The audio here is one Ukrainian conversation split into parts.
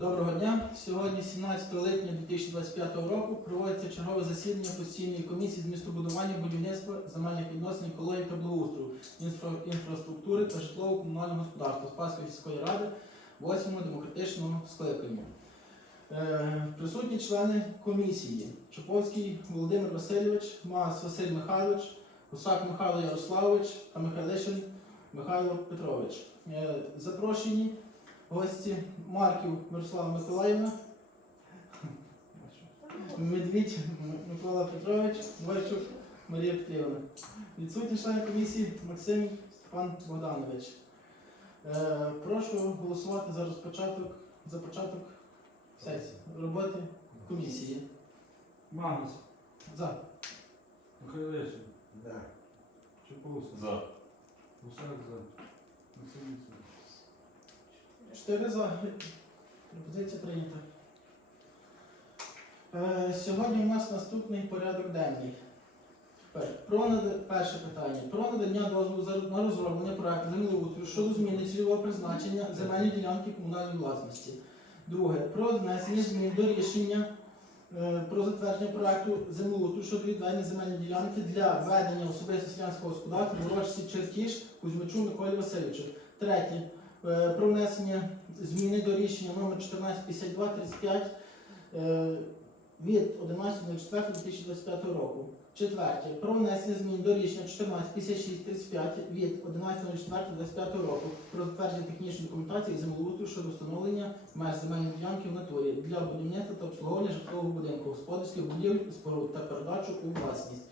Доброго дня. Сьогодні, 17 липня 2025 року, проводиться чергове засідання постійної комісії з містобудування, будівництва, земельних відносин, екології та благоустрою, інфра- інфраструктури та житлово-комунального господарства Спаської сільської ради 8 демократичного скликання. Е, Присутні члени комісії Чуповський Володимир Васильович, Мас Василь Михайлович, Гусак Михайло Ярославович та Михайлишин Михайло Петрович. Е, Запрошені гості Марків Мирослава Миколаївна, Медвідь Микола Петрович, Бойчук Марія Петрівна. Відсутні член комісії Максим Степан Богданович. Е, прошу голосувати за розпочаток, за початок сесії роботи комісії. Манус. За. Михайлишин. Да. Чепуса. За. Гусак за. Максиміцин. 4 за. Пропозиція прийнята. Е, сьогодні у нас наступний порядок денний. Про над... Перше питання. Про надання дозволу на розроблення проекту землеустрою щодо зміни цільового призначення земельної ділянки комунальної власності. Друге. Про внесення змін до рішення е, про затвердження проекту землеустрою щодо відведення земельної ділянки для ведення особисто селянського господарства в Рочці Черкіш Кузьмичу Миколі Васильовичу. Третє. Е, Про внесення зміни до рішення номер 1452-35 е, від 11.04.2025 року. Четверте. Про внесення змін до рішення 1456-35 від 11.04.2025 року про затвердження технічної документації землеустрою щодо встановлення меж земельної ділянки в натурі для будівництва та обслуговування житлового будинку, господарських будівель, споруд та передачу у власність.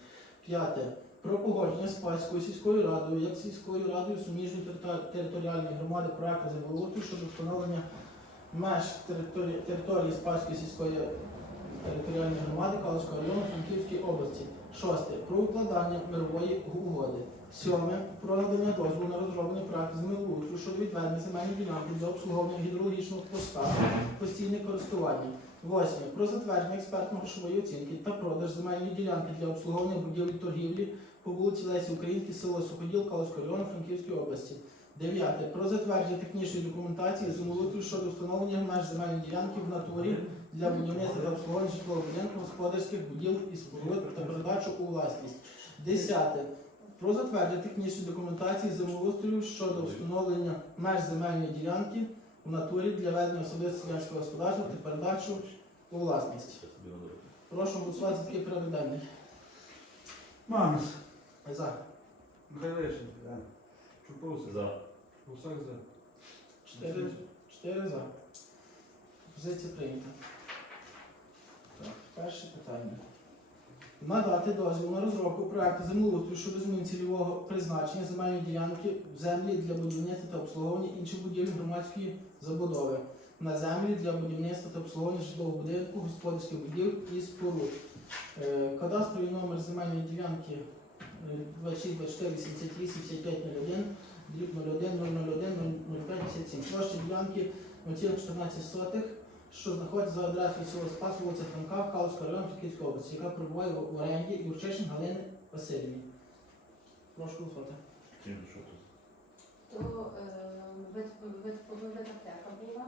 П'яте. Про погодження з Паською сільською радою як сільською радою суміжної територіальної громади проекту землеустрою щодо встановлення меж території, території Спаської сільської територіальної громади Калицького району Франківської області. Шосте. Про укладання мирової угоди. Сьоме. Про надання дозволу на розроблення проекту землеустрою щодо відведення земельної ділянки для обслуговування гідрологічного поста, постійне користування. Восьме. Про затвердження експертно-грошової оцінки та продаж земельної ділянки для обслуговування будівлі торгівлі по вулиці Лесі Українській, село Суходіл, Калицького району Франківської області. Дев'яте. Про затвердження технічної документації землеустрою щодо встановлення меж земельної ділянки в натурі для будівництва та обслуговування житлового будинку, господарських будівель і споруд та передачу у власність. Десяте. Про затвердження технічної документації землеустрою щодо встановлення меж земельної ділянки в натурі для ведення особисто селянського господарства та передачу у власність. Прошу голосувати за такий порядок денний. Манус, За. Михайлишин, Да. Чепуса, За. Гусак за. Чотири, чотири за. Позиція прийнята. Так, перше питання. Надати дозвіл на розробку проекту землеустрою щодо змін цільового призначення земельної ділянки в землі для будівництва та обслуговування інших будівель громадської забудови на землі для будівництва та обслуговування житлового будинку, господарських будівель і споруд. Е, Кадастровий номер земельної ділянки е, 26 24 88 55 01 дріб 01 001 05 57. Площа ділянки 0,14 сотих, що знаходиться за адресою село Спас, вулиця Франка, Калуського району Франківської області, яка перебуває в оренді Юрчишин Галини Васильівні. Прошу голосувати. Чим що тут? То е, ви- ви- ви- аптека була,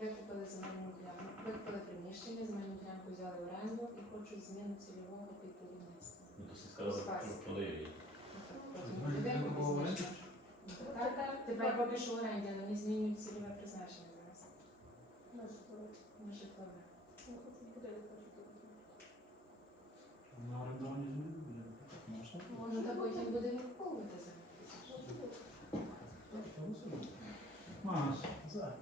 викупили земельну ділянку, викупили приміщення, земельну ділянку взяли в оренду і хочуть зміни цільового типу будівництва. Ну, то рада Спас. продає її. Тепер поки що оренді, але вони змінюють цільове призначення зараз. На житлове. На орендовані землі буде. Можна? Може, та потім буде відповідати. Манус, За.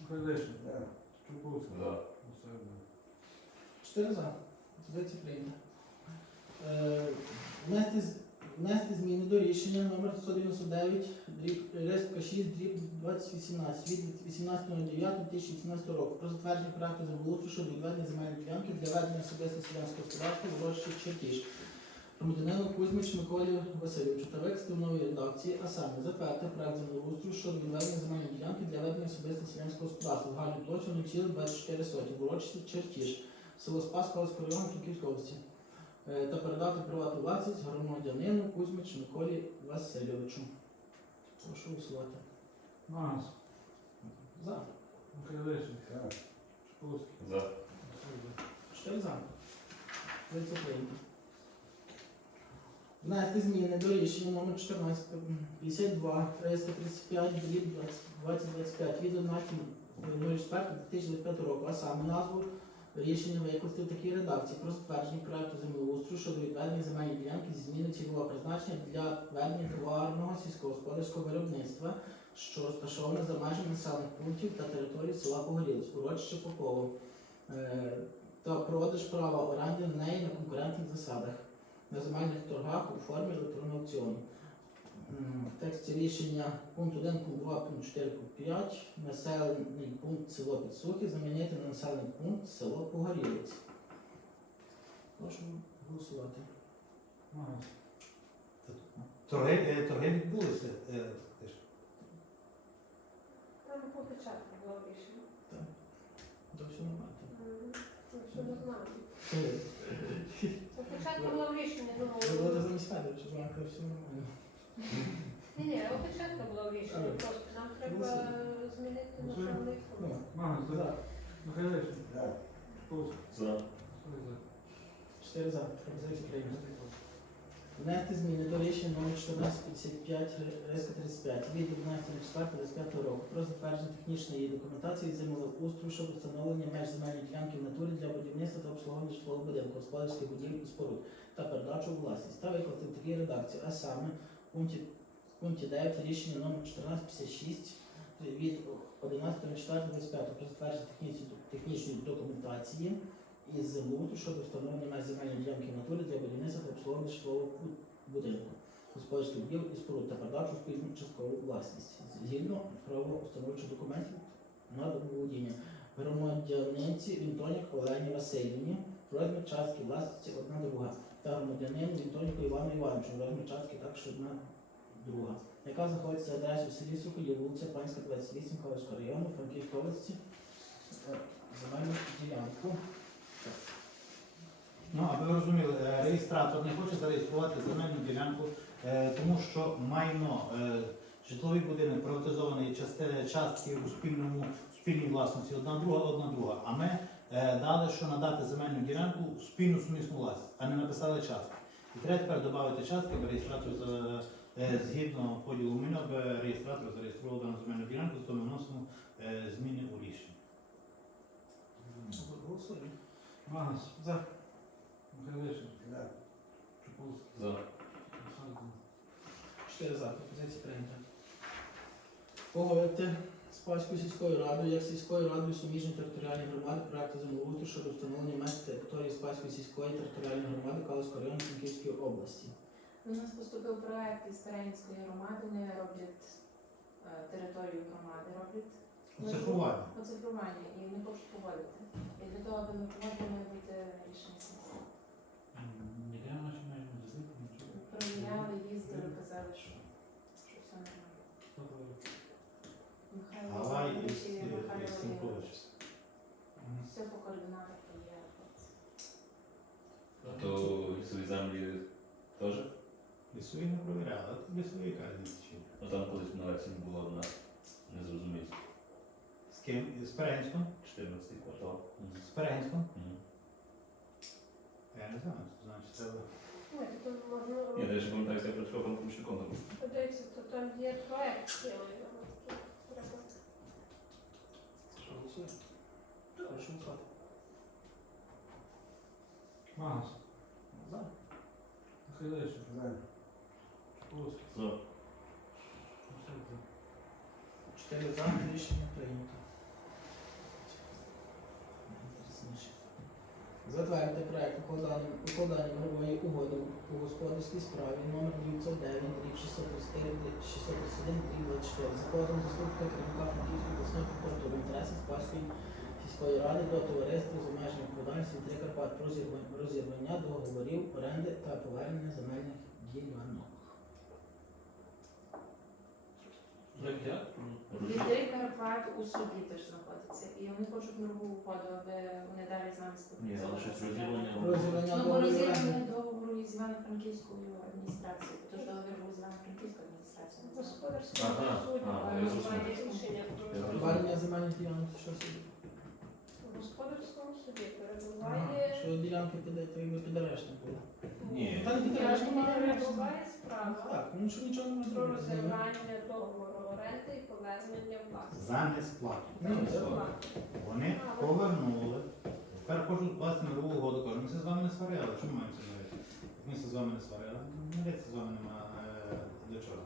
Михайлишин, Да. Чепуса, За. Гусак. Чотири за. Позиція прийнята. Е, Внести, з- внести зміни до рішення номер 199 дріб Респка 6 дріб 2018 від 18.09.2018 року про затвердження проекту землеустрою щодо відведення земельної ділянки для ведення особисто селянського господарства в урочищі Чертіж. Громадянину Кузьмич Миколі Васильовичу та викласти в редакції, а саме затвердити проект землеустрою щодо відведення земельної ділянки для ведення особисто селянського господарства в гальну площу 0,24 соті в урочисті Чертіж село Спас Калицького району Франківської області та передати приватну власність громадянину Кузьмич Миколі Васильовичу. Прошу голосувати. Манус, За. Шиповський. За. Гусак за. Чотири за. Позиція прийнята. Внести зміни до рішення номер 1452 335 дріб 2025 від 11.04.2025 року, а саме назву рішення викласти в такій редакції про затвердження проекту землеустрою щодо відведення земельної ділянки зі зміни цільового призначення для ведення товарного сільськогосподарського виробництва, що розташоване за межами населених пунктів та території села Погорілець, урочище Попово. Е, та продаж права оренди на неї на конкурентних засадах на земельних торгах у формі електронного аукціону. М, В тексті рішення пункт 1, пункт 2, пункт 4, пункт 5, населений пункт село Підсухи замінити на населений пункт село Погорілець. Прошу голосувати. Магас. Торги, е, торги відбулися. е, теж. Там по початку було рішення. То все нормально. Ну, що не знаю. Е, По початку було рішення, Ви будете думаю. замість мене, чи Бlanka, все нормально. Ні, ні, по початку було рішення. Просто нам треба змінити населений Ну, пункт. Магас за. За. Михайлишин. Шиповський. За. Гусак за. Чотири за. Пропозиція прийнята. Внести зміни до рішення номер 1455 РСК 35 від 11.04.25 року про затвердження технічної документації землеустрою щодо встановлення меж земельної ділянки в натурі для будівництва та обслуговування житлового будинку, господарських будівель і споруд та передачу у власність та викласти в такій редакції, а саме пункті, пункті 9 рішення номер 1456 від 11.04.25 про затвердження технічної, документації із землеустрою щодо встановлення меж земельної ділянки в для будівництва та обслуговування житлового бу- будинку, господарських будівель і споруд та передачу спільну часткову власність. Згідно правоустановчих документів на володіння громадянинці Вінтоняк Олені Васильівні, розмір частки власності одна друга, та громадянину Вінтоніку Івану Івановичу, розмір частки також одна друга, яка знаходиться за адресою в селі Сухоє, вулиця Панська, 28 Калицького району, Франківської області, Е, земельну ділянку. Ну, аби ви розуміли, е, реєстратор не хоче зареєструвати земельну ділянку, е, тому що майно, житловий будинок приватизований частки у спільному спільній власності одна друга, одна друга. А ми дали, що надати земельну ділянку у спільну сумісну власність, а не написали частки. І треба тепер додати частки, аби реєстратор за- е, згідно поділу майна, аби реєстратор зареєстрував дану земельну ділянку, то ми вносимо е, зміни у рішення. Голосуємо. Магас. За. Михайлишин. За. За. Чотири за. Пропозиція прийнята. Погодити з Паською сільською радою, як сільською радою суміжної територіальної громади проекту землеустрою щодо встановлення меж території Спаської сільської територіальної громади Калицького району Франківської області. У нас поступив проект із Каренської громади, вони роблять е, територію громади, роблять Оцифрування. оцифрування і не хочуть погодити. І для того, аби ми погодили, має бути рішення сесії. Ніде наші маємо звикли, нічого. Провіряли, їздили, казали, що все нормально. Хто говорить? Михайло Гавай і Іванович і С- Михайло і Сінкович. Іванович. Все по координатах є. А то лісові землі теж? Лісові не провіряли, а лісові кажуть. чи- Ну там колись на лекції була одна. Не зрозумів. З ким? З Перегінськом? 14 квартал. З Перегінськом? Мгм. Я не знаю, це значить треба. Ні, то тут можна Ні, я ще пам'ятаю, як я працював помічником. там. подивитися, то там є проект цілий. але тут Треба Що голосує? Прошу голосувати. Магас. За. Михайлишин. Шиповський. За. За. Чотири за. Рішення прийнято. Затвердити проект укладання, мирової угоди у господарській справі номер 909 рік 631 24 за кодом заступника керівника Франківської обласної прокуратури інтересів Спарської сільської ради до товариства з обмеженою відповідальністю «Три Карпат» про розірвання договорів оренди та повернення земельних ділянок. Вітри Карпат у суді теж знаходиться. І вони хочуть мирову угоду, аби вони далі з нами співпрацювали. Ну, бо розірваний договору із Івано-Франківською адміністрацією, тож договір був з Івано-Франківською адміністрацією. сесію. Господарське Ага, я зрозумів. приймає рішення про зрозумів. Земельних ділянок, що собі. в господарському суді перебуває Що ділянки під, то якби під арештом були. Ні. Та не під арештом, перебуває справа Так, ну що нічого не про розірвання договору оренди і повернення власності. За несплату. Ну. Вони повернули. Тепер хочуть класти мирову угоду. Кажуть, ми це з вами не сварили. Чому маємо це Ми це з вами не сварили. Миритися з вами нема е, для чого.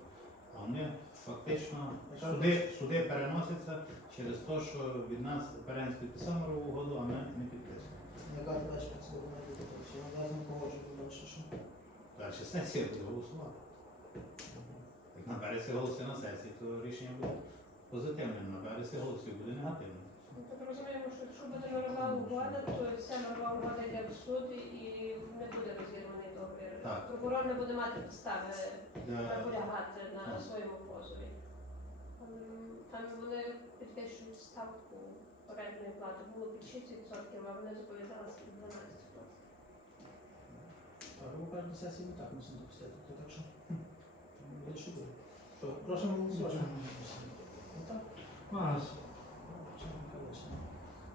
А вони фактично суди, суди переносяться через те, що від нас Перенс підписав мирову угоду, а ми не підписуємо. Яка далі бути? Все, я погоджую, далі що. Далі сесія буде голосувати. Як набереться голоси на сесії, то рішення буде позитивним. Набереться голосів буде негативним. Ми так розуміємо, що якщо буде мирова угода, то вся мирова угода йде в суд і не буде розірваний договір. Так. Прокурор не буде мати підстави наполягати на так. своєму позові. Там, там вони підвищують ставку орендної плати. Було під 6%, а вони зобов'язалися під 12%. Так, бо перед сесії ми так мусимо допустити, то так що. Що буде. Що, прошу голосувати. Ну так, Магас. конечно.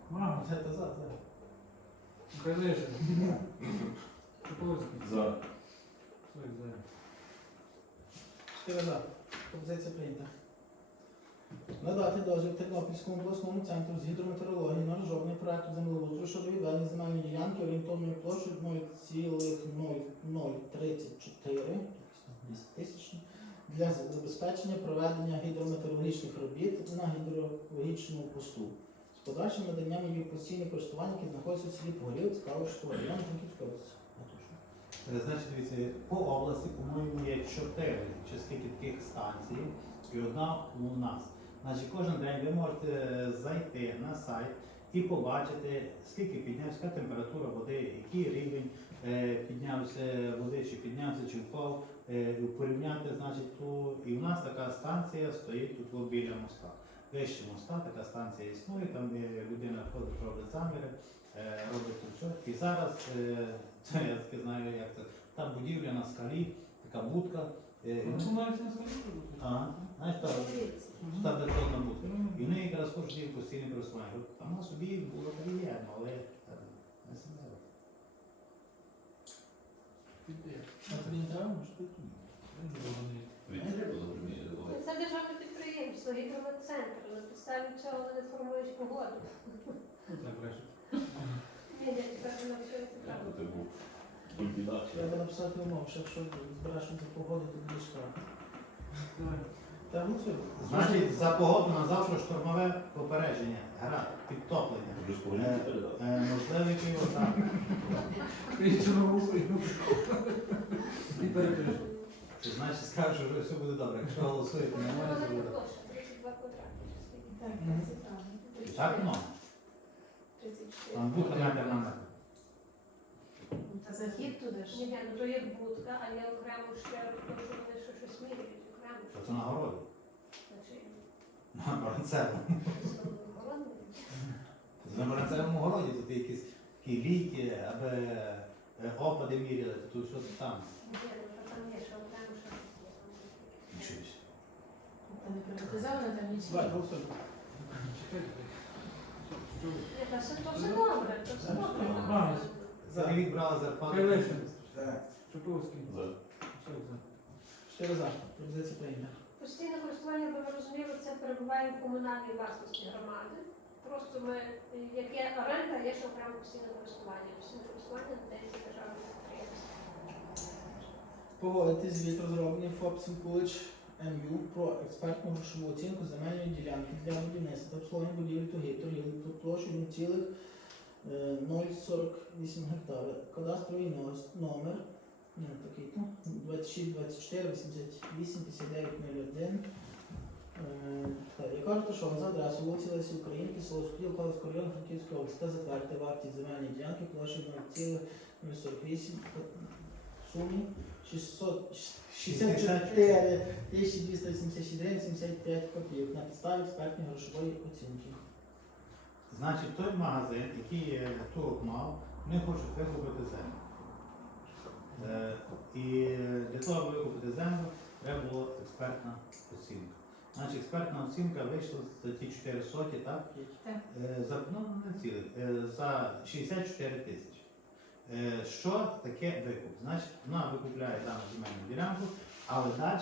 Магас. Це та за, за. Чуповський. За. Чотири за. Пропозиція прийнята. Надати дозвіл Тернопільському обласному центру з гідрометеорології на розробний проект землеустрою щодо відведення земельної ділянки орієнтовною площею 0,0034 тисячні для забезпечення проведення гідрометеорологічних робіт на гідрологічному посту з подальшим наданням її постійне користування, яке знаходиться в селі Погорілець, Калушського району Франківської області. Е, Значить, дивіться, по області, по-моєму, є чотири чи скільки таких станцій, і одна у нас. Значить, кожен день ви можете зайти на сайт і побачити, скільки піднявся, температура води, який рівень е, піднявся води, чи піднявся, чи впав, порівняти, значить, ту. І в нас така станція стоїть тут біля моста. Вище моста, така станція існує, там де людина ходить, робить заміри, е, робить тут все. І зараз, е, це я таки знаю, як це, там будівля на скалі, така будка. е, Ну, навіть на столі. Ага, знаєш, та, та бетонна будка. І вони якраз хочуть постійне користування. Говорю, Там собі було приємно, але е, не себе. А тобі не треба, може ти? Від треба зрозуміти. Це державне підприємство, гідрометцентр. На підставі цього вони формують погоду. Ну. Ні, я тепер воно все бульбінак. Треба написати умов, що якщо збираєшся погоду, то буде штраф. Та голосуй. Значить, за погоду на завтра штурмове попередження, град, підтоплення. Передав. Е, можливий півотак. І перепишу. Значить, скажу, що все буде добре. Якщо голосуєте, не Вона можете, буде. площа 32 квадрати. Так. Ну, 34. там будка метр на метр. Та захід туди ж. Ні, ну то є будка, а є окремо ще, тому що вони ще щось міряють окремо. Що це на городі? На бронцевому. На бронцевому городі тут якісь такі ліки, аби е, опади міряли, то тут все там. Ні, ну там. Не приватизовано там нічого. Що? Все, то все добре, то все добре. Рік брали зарплату. За. За. Чотири за. Пропозиція прийнята. Постійне користування, аби ви розуміли, це перебуває в комунальній власності громади. Просто ми, як є оренда, є ще окремо постійне користування. Постійне користування надається державним підприємствам. Погодити звіт розроблений ФОП Сінкулич МЮ про експертну грошову оцінку земельної ділянки для будівництва та обслуговування будівель торгів, торгівлі тут площею 0,048 гектари. Кадастровий номер ні, такий то 26 24 88 59 01. Е, та, Яка розташована за адресою вулиці Лесі Українки, село Скуділ, Калицького району Франківської області та затвердити вартість земельної ділянки площею 0,048 в сумі 600 64 286 гривень 75 копійок на підставі експертної грошової оцінки. Значить, той магазин, який е, турок мав, вони хочуть викупити землю. Е, І для того, аби викупити землю, треба була експертна оцінка. Значить, експертна оцінка вийшла за ті 4 соті, так? Так. Е, За, ну, не ціле, е, за 64 тисячі. Що таке викуп? Значить, вона викупляє дану земельну ділянку, але далі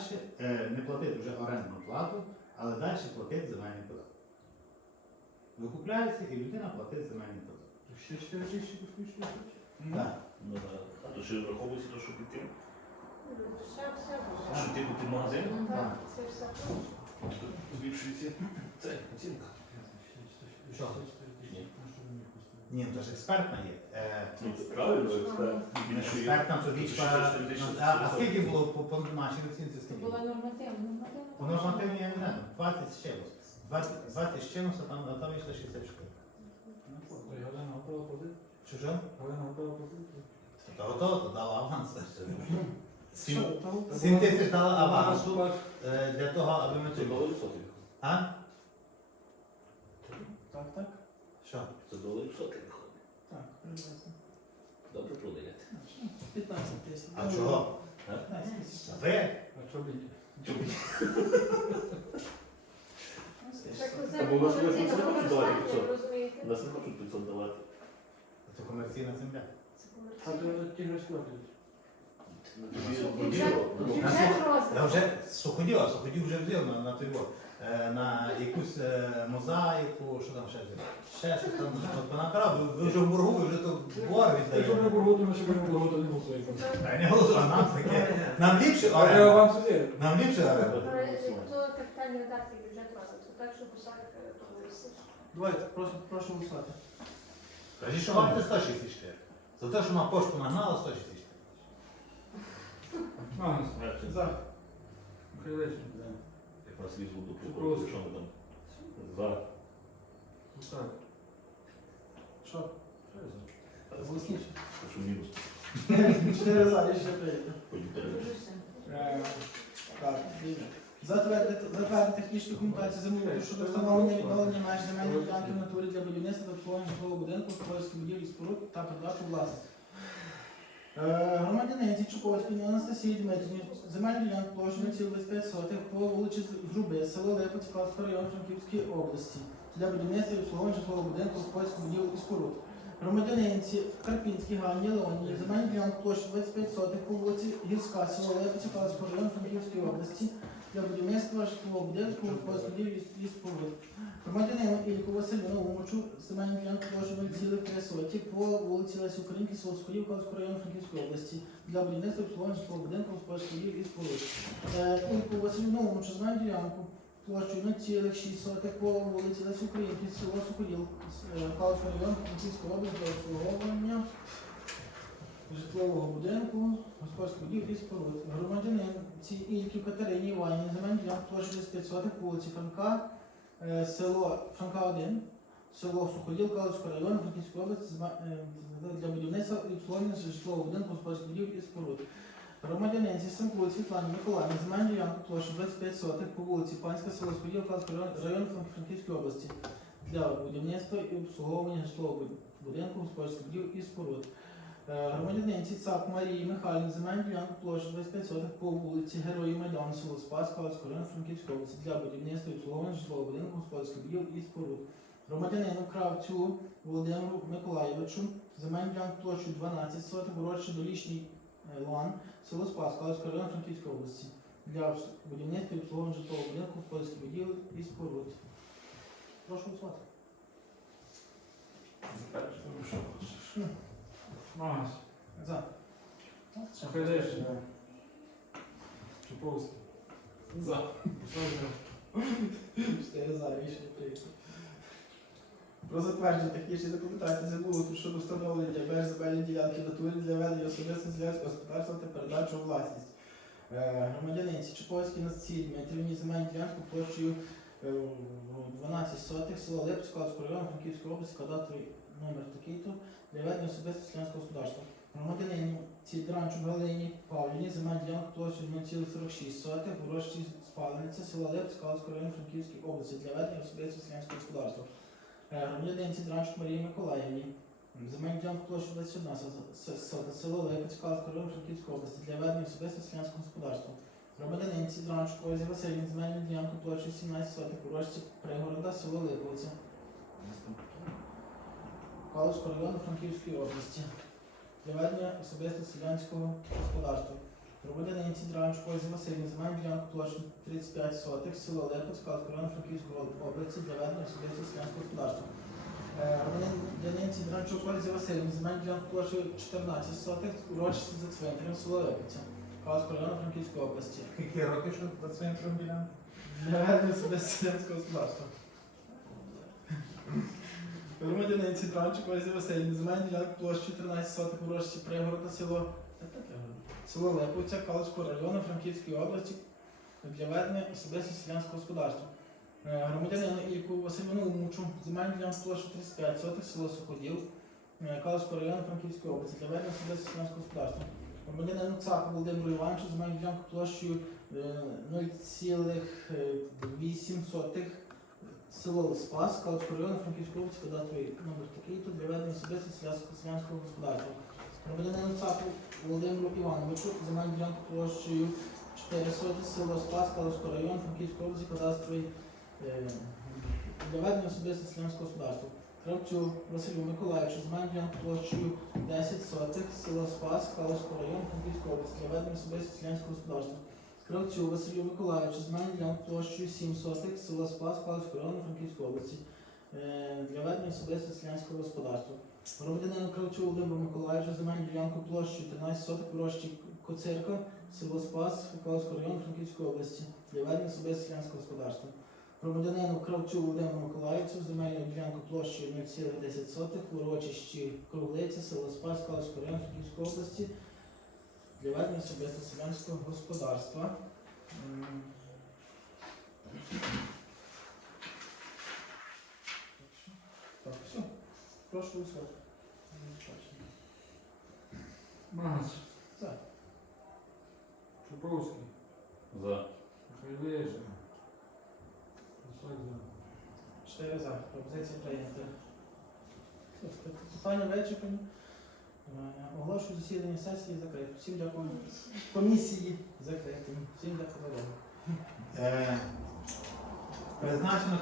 не платить вже орендну плату, але далі платить земельний податок. Викупляється і людина платить земельний податок. Ще 4 тисячі Так. Ну, да. А то ще враховується те, що під тим. Ну, Все, все. Що типу під магазин? Ну, так, Це все. Збільшується. Це оцінка. Що? Ні. Ну, то ж експертна є. Е, Ну, це правильно, експерт. Експертна тобі Ще ж, е, 64 тисячі. ну, а, а скільки було по, по нашій оцінці? Це Скільки? була нормативна. нормативна. По нормативній я не знаю, 20 з чимось. 20, 20 з чимось, а там, а там вийшло 64. Галина готова платити? Що що? Галина готова платити? То готово, то дала аванс. Сім, сім тисяч дала авансу е, для того, аби ми Це сотень. А? Так, так. Що? Це доларів сотень виходить. Так, прекрасно. Добре продаєте. 15 тисяч. А чого? 15 тисяч. Ви? А що бідні? Так, Ну, це Та бо у нас не розумієте? Нас не хочуть 500 давати. Це комерційна земля. Це А то ті сплатять. Бюджет розвитку. вже суходів, а суходів вже взяв на, на той во, е, на якусь е, мозаїку, що там ще взяв? Ще щось там от понабрав, ви, ви вже в боргу, ви вже то бор Якщо ми віддаєте. погодимо, що ми не голосуємо. Та не голосуй, а нам таке. Нам ліпше А оренда. вам сюди. Нам ліпше оренда. Е, То капітальні видатки бюджет розвитку, так що посак комісії. Давайте, прошу, прошу голосувати. Кажіть, що варте 164. За те, що на пошту нагнала 164. Манус. За. Михайлович. Якраз лізу до що там. За. Гусак. Що? Що я за? Голосніше. Що мінус. 4 за. Потім Дуже перевіримо. все. Е, Так. Затвердити технічну документацію землею щодо встановлення відновлення меж земельної ділянки в натурі для будівництва та обслуговування житлового будинку, спорських будівлі споруд та передачу власності. Е, Громадянинці Анастасії Дмитрівні земельну ділянку площею 0,25 сотих по вулиці Зруби, село Липець, Калського району Франківської області для будівництва і обслуговування житлового будинку, спорських будівель і споруд. Громадянинці Карпінській Ганні Леонії земельну ділянку площею 25 сотих по вулиці Гірська, село Липець, Калського району Франківської області для будівництва житлового будинку, будівель і споруд. Громадянину Ільку Василю Наумовичу земельну ділянку площею 0,3 соті по вулиці Лесі Українки, село Скорів, району Франківської області для будівництва обслуговування житлового будинку, будівель і споруд. Ільку Василю Наумовичу земельну ділянку площею 0,6 сотих по вулиці Лесі Українки, село Соколів, е, району Франківської області для обслуговування житлового будинку, господарських будівель і споруд. Громадянин Ільки Катерині Іванівні земельну ділянку 25 сотих вулиці Франка, село Франка 1, село Суходіл, Калицького району, Франківської області для будівництва і обслуговування житлового будинку, господарських будівель і споруд. Громадянинці Самкулі Світлані Миколаївні земельну ділянку площею 25 сотих по вулиці Панська, село району- району Франківської області для будівництва і обслуговування житлового будинку, господарських будівель і споруд. Е, Громадянинці ЦАП Марії Михайлівни земельну ділянку площі 25 сотих по вулиці Героїв Майдану, село Спас, Калицького району Франківської для будівництва і обслуговування житлового будинку, господарських будівель і споруд. Громадянину Кравцю Володимиру Миколайовичу земельну ділянку площею 12 сотих, урочище Долішній е, лан, село Спас, Калицького району Франківської області для будівництва і обслуговування житлового будинку, господарських будівель і споруд. Прошу голосувати. Манус. За. Михайлович. Чуповський. За. Чотири за рішення прийнято. Про затвердження технічної документації землеустрою щодо встановлення меж земельної ділянки натурі для ведення особистого селянського господарства та передачу у власність. Е, Громадянинці Чуповській Насці Дмитрівні земельну ділянку площею е, 12 сотих, село Липського, району, Франківської області, кадастровий номер такий-то для ведення особистого селянського господарства. Громадянині Дранчук Галині Павліні земельну ділянку площею 0,46 сотих, урочищі Спалениця, село Липськ, Калського району Франківської області для ведення особистого селянського господарства. Е, Громадянинці Марії Миколаївні земельну ділянку площею 21 с- с- село Липець, Калського району Франківської області для ведення особистого селянського господарства. Громадянинці Дранчук Озі Васильівні земельну ділянку площею 17 сотих у рожці Пригорода, село Липовиця, Калузького району Франківської області. Для ведення особисто селянського господарства. Громадянинці Дранчук Озі Васильівні земельну ділянку площею 35 сотих, село Липовець, Калузького району Франківської області для ведення особисто селянського господарства. Е, Громадянинці Дранчук Озі Васильівні земельну ділянку площею 14 сотих, у рожці за цвинтарем, село Липовця. Калузького району Франківської області. Скільки років, що за центром ділянки? Для ведення особисто селянського господарства. Громадянинці Дранчук Озі Васильівні земельну ділянку площею 13 сотих, у рожці Пригорода, село село Липовця, Калузького району Франківської області для ведення особисто селянського господарства. Е, Громадянину Ільку Василівну Умучу, земельну ділянку площу 35 сотих, село Суходіл, е, Калузького району Франківської області для ведення особисто селянського господарства. Громадянину Цаку Володимиру Івановичу, земельну ділянку площею е, 0,8 сотих, село Спас, Калузького району Франківської області, кадастровий номер такий, то для ведення особисто селянського селянського господарства. Громадянину Цаку Володимиру Івановичу, земельну ділянку площею 4 соти, село Спас, Калузького району, Франківської області, кадастровий е, для ведення особисто селянського господарства. Кравцю Василю Миколаївичу, земельну ділянку площею 10 сотих, село Спас, Калузького району, Франківської області, для ведення особисто селянського господарства. Кравцю Василю Миколаївичу, земельну ділянку площею 7 сотих, село Спас, Калузького району, Франківської області, е, для ведення особисто селянського господарства. Громадянину Кравчу Володимиру Миколаївичу земельну ділянку площею 13 соток в рощі Коцирка, село Спас, Калузького району Франківської області, для ведення особисто селянського господарства. Громадянину Кравчу Володимиру Миколаївичу земельну ділянку площею 0,10 сотих урочищі Круглиця, село Спас, Калузького району Франківської області, для ведення особисто селянського господарства. Так, все. Прошу голосувати. Мас. За. Чубовський. За. Лисак. Чотири за. Пропозиція прийнята. Питання вичерпані. Е, Оголошую засідання сесії закритим. Всім дякую. Комісії закритим. Всім дякую. Е, Призначено